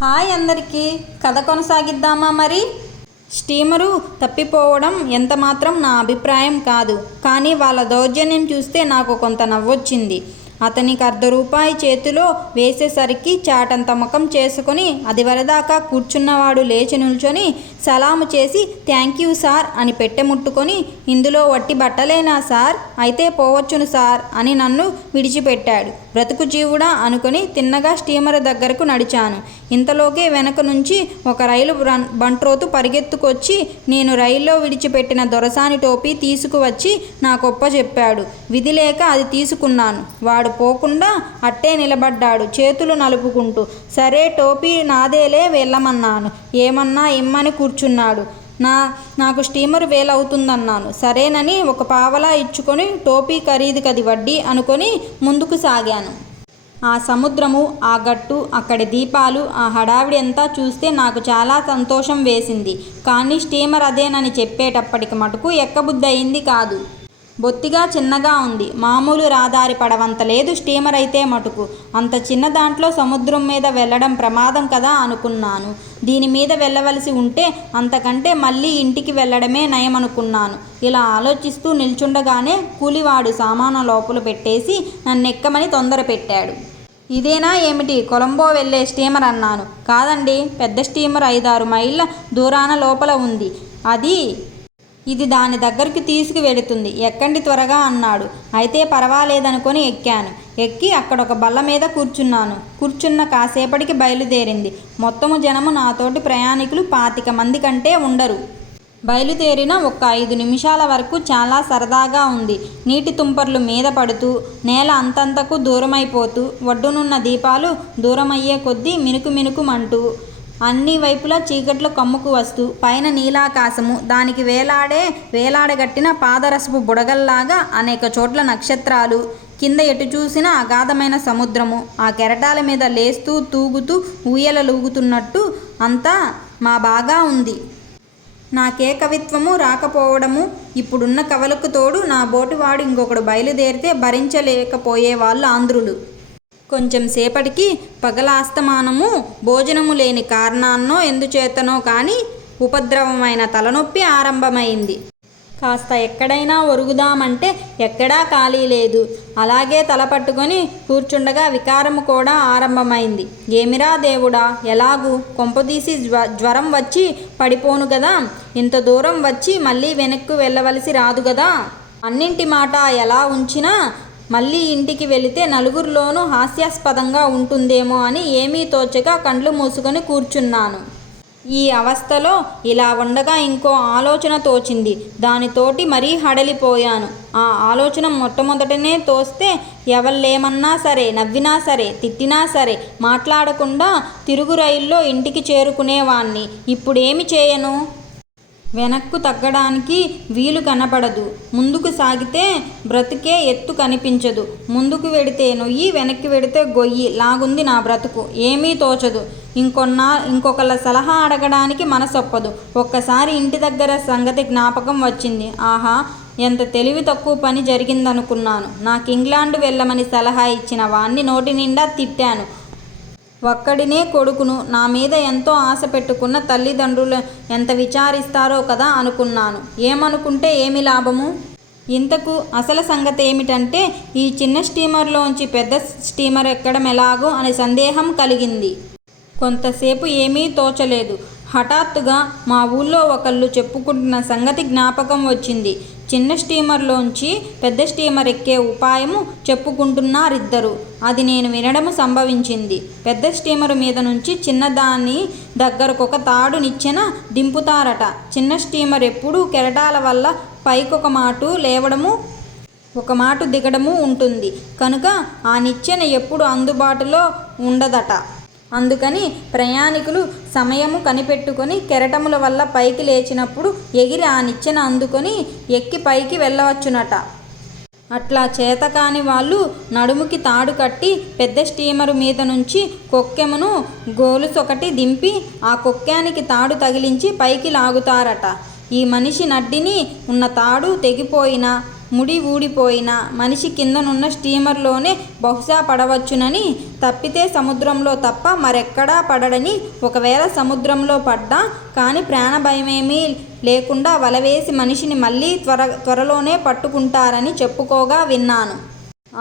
Hi అందరికీ. కథ కొనసాగిద్దామా మరి? స్టీమరు తప్పిపోవడం ఎంతమాత్రం నా అభిప్రాయం కాదు. కానీ వాళ్ళ దౌర్జన్యం చూస్తే నాకు కొంత నవ్వొచ్చింది. అతనికి ₹1 చేతిలో వేసేసరికి చాటంత ముఖం చేసుకుని అది వరదాకా కూర్చున్నవాడు లేచి నిల్చొని సలాము చేసి థ్యాంక్యూ సార్ అని పెట్టె ముట్టుకొని, ఇందులో వట్టి బట్టలేనా సార్, అయితే పోవచ్చును సార్ అని నన్ను విడిచిపెట్టాడు. బ్రతుకు జీవుడా అనుకుని తిన్నగా స్టీమర్ దగ్గరకు నడిచాను. ఇంతలోకే వెనక నుంచి ఒక రైలు బంట్రోతు పరిగెత్తుకొచ్చి నేను రైల్లో విడిచిపెట్టిన దొరసాని టోపీ తీసుకువచ్చి నాకొప్పచెప్పాడు. విధి లేక అది తీసుకున్నాను. వాడు పోకుండా అట్టే నిలబడ్డాడు చేతులు నలుపుకుంటూ. సరే టోపీ నాదేలే వెళ్ళమన్నాను. ఏమన్నా ఇమ్మని కూర్చున్నాడు. నాకు స్టీమరు వేలవుతుందన్నాను. సరేనని ₹1 ఇచ్చుకొని టోపీ ఖరీదు కది వడ్డీ అనుకొని ముందుకు సాగాను. ఆ సముద్రము, ఆ గట్టు, అక్కడి దీపాలు, ఆ హడావిడి అంతా చూస్తే నాకు చాలా సంతోషం వేసింది. కానీ స్టీమర్ అదేనని చెప్పేటప్పటికి మటుకు ఎక్కబుద్ధి అయింది కాదు. బొత్తిగా చిన్నగా ఉంది. మామూలు రాదారి పడవంత లేదు స్టీమర్ అయితే మటుకు. అంత చిన్న దాంట్లో సముద్రం మీద వెళ్ళడం ప్రమాదం కదా అనుకున్నాను. దీని మీద వెళ్ళవలసి ఉంటే అంతకంటే మళ్ళీ ఇంటికి వెళ్ళడమే నయమనుకున్నాను. ఇలా ఆలోచిస్తూ నిల్చుండగానే కూలివాడు సామాను లోపల పెట్టేసి నన్నెక్కమని తొందర పెట్టాడు. ఇదేనా ఏమిటి కొలంబో వెళ్ళే స్టీమర్ అన్నాను. కాదండి, పెద్ద స్టీమర్ 5-6 మైళ్ళ దూరాన లోపల ఉంది. ఇది దాని దగ్గరికి తీసుకు వెళుతుంది. ఎక్కండి త్వరగా అన్నాడు. అయితే పర్వాలేదనుకొని ఎక్కాను. ఎక్కి అక్కడొక బల్ల మీద కూర్చున్న కాసేపటికి బయలుదేరింది. మొత్తము జనము నాతోటి ప్రయాణికులు 25 మంది కంటే ఉండరు. బయలుదేరిన ఒక 5 నిమిషాల వరకు చాలా సరదాగా ఉంది. నీటి తుంపర్లు మీద పడుతూ నేల అంతంతకు దూరమైపోతూ ఒడ్డునున్న దీపాలు దూరమయ్యే కొద్దీ మినుకుమంటూ అన్ని వైపులా చీకట్లు కమ్ముకు వస్తూ పైన నీలాకాశము, దానికి వేలాడగట్టిన పాదరసపు బుడగల్లాగా అనేక చోట్ల నక్షత్రాలు, కింద ఎటు చూసినా అగాధమైన సముద్రము, ఆ కెరటాల మీద లేస్తూ తూగుతూ ఊయలలూగుతున్నట్టు అంతా మా బాగా ఉంది. నాకే కవిత్వము రాకపోవడము. ఇప్పుడున్న కవలకు తోడు నా బోటివాడు ఇంకొకడు బయలుదేరితే భరించలేకపోయేవాళ్ళు ఆంధ్రులు. కొంచెం సేపటికి పగలాస్తమానము భోజనము లేని కారణాన్నో ఎందుచేతనో కానీ ఉపద్రవమైన తలనొప్పి ఆరంభమైంది. కాస్త ఎక్కడైనా ఒరుగుదామంటే ఎక్కడా ఖాళీ లేదు. అలాగే తలపట్టుకొని కూర్చుండగా వికారము కూడా ఆరంభమైంది. ఏమిరా దేవుడా, ఎలాగూ కొంపదీసి జ్వరం వచ్చి పడిపోను గదా, ఇంత దూరం వచ్చి మళ్ళీ వెనక్కు వెళ్ళవలసి రాదు గదా. అన్నింటి మాట ఎలా ఉంచినా మళ్ళీ ఇంటికి వెళితే నలుగురిలోనూ హాస్యాస్పదంగా ఉంటుందేమో అని ఏమీ తోచక కండ్లు మూసుకొని కూర్చున్నాను. ఈ అవస్థలో ఇలా ఉండగా ఇంకో ఆలోచన తోచింది. దానితోటి మరీ హడలిపోయాను. ఆ ఆలోచన మొట్టమొదటనే తోస్తే ఎవళ్ళేమన్నా సరే, నవ్వినా సరే, తిట్టినా సరే మాట్లాడకుండా తిరుగు రైల్లో ఇంటికి చేరుకునేవాణ్ణి. ఇప్పుడేమి చేయను? వెనక్కు తగ్గడానికి వీలు కనపడదు. ముందుకు సాగితే బ్రతుకే ఎత్తు కనిపించదు. ముందుకు వెడితే నొయ్యి, వెనక్కి వెడితే గొయ్యి లాగుంది నా బ్రతుకు. ఏమీ తోచదు. ఇంకొకళ్ళ సలహా అడగడానికి మనసొప్పదు. ఒక్కసారి ఇంటి దగ్గర సంగతి జ్ఞాపకం వచ్చింది. ఆహా, ఎంత తెలివి తక్కువ పని జరిగిందనుకున్నాను. నాకు ఇంగ్లాండు వెళ్ళమని సలహా ఇచ్చిన వాణ్ణి నోటి నిండా తిట్టాను. ఒక్కడినే కొడుకును, నా మీద ఎంతో ఆశ పెట్టుకున్న తల్లిదండ్రులు ఎంత విచారిస్తారో కదా అనుకున్నాను. ఏమనుకుంటే ఏమి లాభము? ఇంతకు అసలు సంగతి ఏమిటంటే ఈ చిన్న స్టీమర్లోంచి పెద్ద స్టీమర్ ఎక్కడం ఎలాగో అని సందేహం కలిగింది. కొంతసేపు ఏమీ తోచలేదు. హఠాత్తుగా మా ఊళ్ళో ఒకళ్ళు చెప్పుకుంటున్న సంగతి జ్ఞాపకం వచ్చింది. చిన్న స్టీమర్లోంచి పెద్ద స్టీమర్ ఎక్కే ఉపాయము చెప్పుకుంటున్నారిద్దరు. అది నేను వినడము సంభవించింది. పెద్ద స్టీమరు మీద నుంచి చిన్నదాని దగ్గరకొక తాడు నిచ్చెన దింపుతారట. చిన్న స్టీమర్ ఎప్పుడూ కెరటాల వల్ల పైకొక మాటు లేవడము, ఒక మాటు దిగడము ఉంటుంది కనుక ఆ నిచ్చెన ఎప్పుడు అందుబాటులో ఉండదట. అందుకని ప్రయాణికులు సమయము కనిపెట్టుకొని కెరటముల వల్ల పైకి లేచినప్పుడు ఎగిరి ఆ నిచ్చెన అందుకొని ఎక్కి పైకి వెళ్ళవచ్చునట. అట్లా చేతకాని వాళ్ళు నడుముకి తాడు కట్టి పెద్ద స్టీమరు మీద నుంచి కొక్కెమును గోలుసొకటి దింపి ఆ కొక్కానికి తాడు తగిలించి పైకి లాగుతారట. ఈ మనిషి నడ్డిని ఉన్న తాడు తెగిపోయినా ముడి ఊడిపోయిన మనిషి కిందనున్న స్టీమర్లోనే బహుశా పడవచ్చునని, తప్పితే సముద్రంలో తప్ప మరెక్కడా పడడని, ఒకవేళ సముద్రంలో పడ్డా కానీ ప్రాణభయమేమీ లేకుండా వలవేసి మనిషిని మళ్ళీ త్వరలోనే పట్టుకుంటారని చెప్పుకోగా విన్నాను.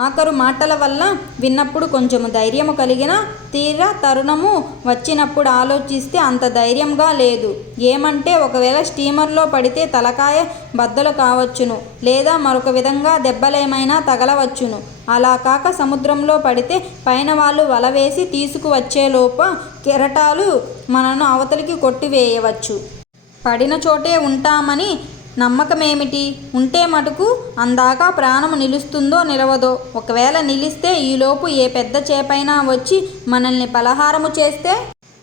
ఆఖరు మాటల వల్ల విన్నప్పుడు కొంచెము ధైర్యము కలిగిన, తీరా తరుణము వచ్చినప్పుడు ఆలోచిస్తే అంత ధైర్యంగా లేదు. ఏమంటే ఒకవేళ స్టీమర్లో పడితే తలకాయ బద్దలు కావచ్చును, లేదా మరొక విధంగా దెబ్బలేమైనా తగలవచ్చును. అలా కాక సముద్రంలో పడితే పైన వాళ్ళు వల వేసి తీసుకువచ్చేలోప కెరటాలు మనను అవతలికి కొట్టివేయవచ్చు. పడిన చోటే ఉంటామని నమ్మకమేమిటి? ఉంటే మటుకు అందాక ప్రాణము నిలుస్తుందో నిలవదో? ఒకవేళ నిలిస్తే ఈలోపు ఏ పెద్ద చేపైనా వచ్చి మనల్ని పలహారము చేస్తే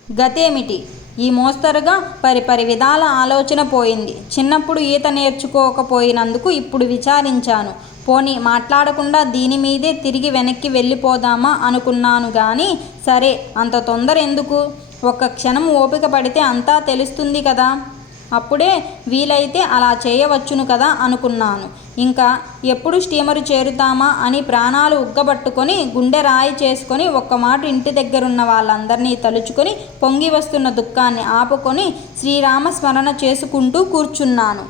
గతేమిటి? ఈ మోస్తరుగా పరిపరి విధాల ఆలోచన పోయింది. చిన్నప్పుడు ఈత నేర్చుకోకపోయినందుకు ఇప్పుడు విచారించాను. పోనీ మాట్లాడకుండా దీని మీదే తిరిగి వెనక్కి వెళ్ళిపోదామా అనుకున్నాను గాని, సరే అంత తొందర ఎందుకు? ఒక్క క్షణం ఓపిక పడితే అంతా తెలుస్తుంది కదా. అప్పుడే వీలైతే అలా చేయవచ్చును కదా అనుకున్నాను. ఇంకా ఎప్పుడు స్టీమరు చేరుతామా అని ప్రాణాలు ఉగ్గబట్టుకొని గుండె రాయి చేసుకొని ఒక్క మాట ఇంటి దగ్గరున్న వాళ్ళందరినీ తలుచుకొని పొంగి వస్తున్న దుఃఖాన్ని ఆపుకొని శ్రీరామస్మరణ చేసుకుంటూ కూర్చున్నాను.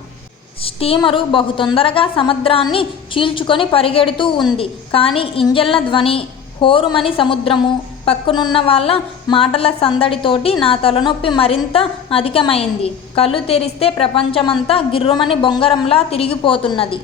స్టీమరు బహు తొందరగా సముద్రాన్ని చీల్చుకొని పరిగెడుతూ ఉంది. కానీ ఇంజన్ల ధ్వని, హోరుమని సముద్రము, పక్కనున్న వాళ్ళ మాటల సందడితోటి నా తలనొప్పి మరింత అధికమైంది. కళ్ళు తెరిస్తే ప్రపంచమంతా గిర్రుమని బొంగరంలా తిరిగిపోతున్నది.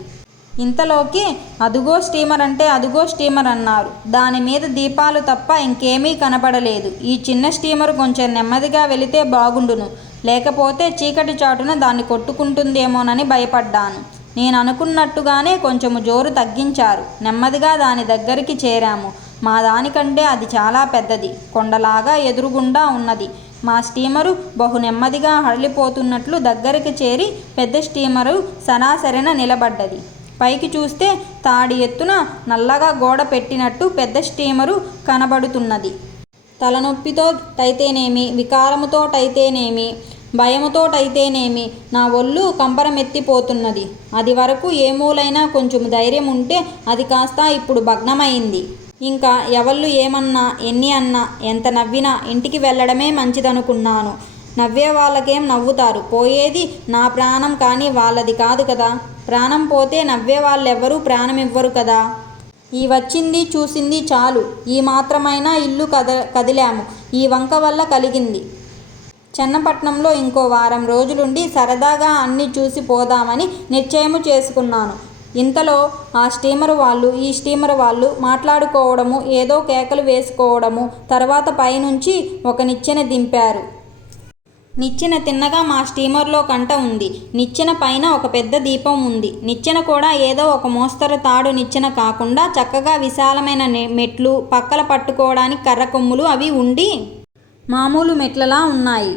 ఇంతలోకి అదుగో స్టీమర్ అంటే అదుగో స్టీమర్ అన్నారు. దాని మీద దీపాలు తప్ప ఇంకేమీ కనపడలేదు. ఈ చిన్న స్టీమరు కొంచెం నెమ్మదిగా వెళితే బాగుండును, లేకపోతే చీకటి చాటున దాన్ని కొట్టుకుంటుందేమోనని భయపడ్డాను. నేను అనుకున్నట్టుగానే కొంచెము జోరు తగ్గించారు. నెమ్మదిగా దాని దగ్గరికి చేరాము. మా దానికంటే అది చాలా పెద్దది, కొండలాగా ఎదురుగుండా ఉన్నది. మా స్టీమరు బహు నెమ్మదిగా హడలిపోతున్నట్లు దగ్గరికి చేరి పెద్ద స్టీమరు సరాసరిన నిలబడ్డది. పైకి చూస్తే తాడి ఎత్తున నల్లగా గోడ పెట్టినట్టు పెద్ద స్టీమరు కనబడుతున్నది. తలనొప్పితో టైతేనేమి, వికారముతోటైతేనేమి, భయముతోటైతేనేమి నా ఒళ్ళు కంపరమెత్తిపోతున్నది. అది వరకు ఏ మూలైనా కొంచెం ధైర్యం ఉంటే అది కాస్త ఇప్పుడు భగ్నమైంది. ఇంకా ఎవళ్ళు ఏమన్నా, ఎన్ని అన్నా, ఎంత నవ్వినా ఇంటికి వెళ్ళడమే మంచిదనుకున్నాను. నవ్వే వాళ్ళకేం నవ్వుతారు, పోయేది నా ప్రాణం కానీ వాళ్ళది కాదు కదా. ప్రాణం పోతే నవ్వే వాళ్ళెవ్వరూ ప్రాణమివ్వరు కదా. ఈ వచ్చింది చూసింది చాలు. ఈ మాత్రమైనా ఇల్లు కదిలాము. ఈ వంక వల్ల కలిగింది. చెన్నపట్నంలో ఇంకో వారం రోజులుండి సరదాగా అన్నీ చూసి పోదామని నిశ్చయము చేసుకున్నాను. ఇంతలో ఆ స్టీమరు వాళ్ళు ఈ స్టీమరు వాళ్ళు మాట్లాడుకోవడము, ఏదో కేకలు వేసుకోవడము, తర్వాత పైనుంచి ఒక నిచ్చెన దింపారు. నిచ్చెన తిన్నగా మా స్టీమర్లో కంట ఉంది. నిచ్చెన పైన ఒక పెద్ద దీపం ఉంది. నిచ్చెన కూడా ఏదో ఒక మోస్తరు తాడు నిచ్చెన కాకుండా చక్కగా విశాలమైన మెట్లు, పక్కల పట్టుకోవడానికి కర్ర కొమ్ములు అవి ఉండి మామూలు మెట్లలా ఉన్నాయి.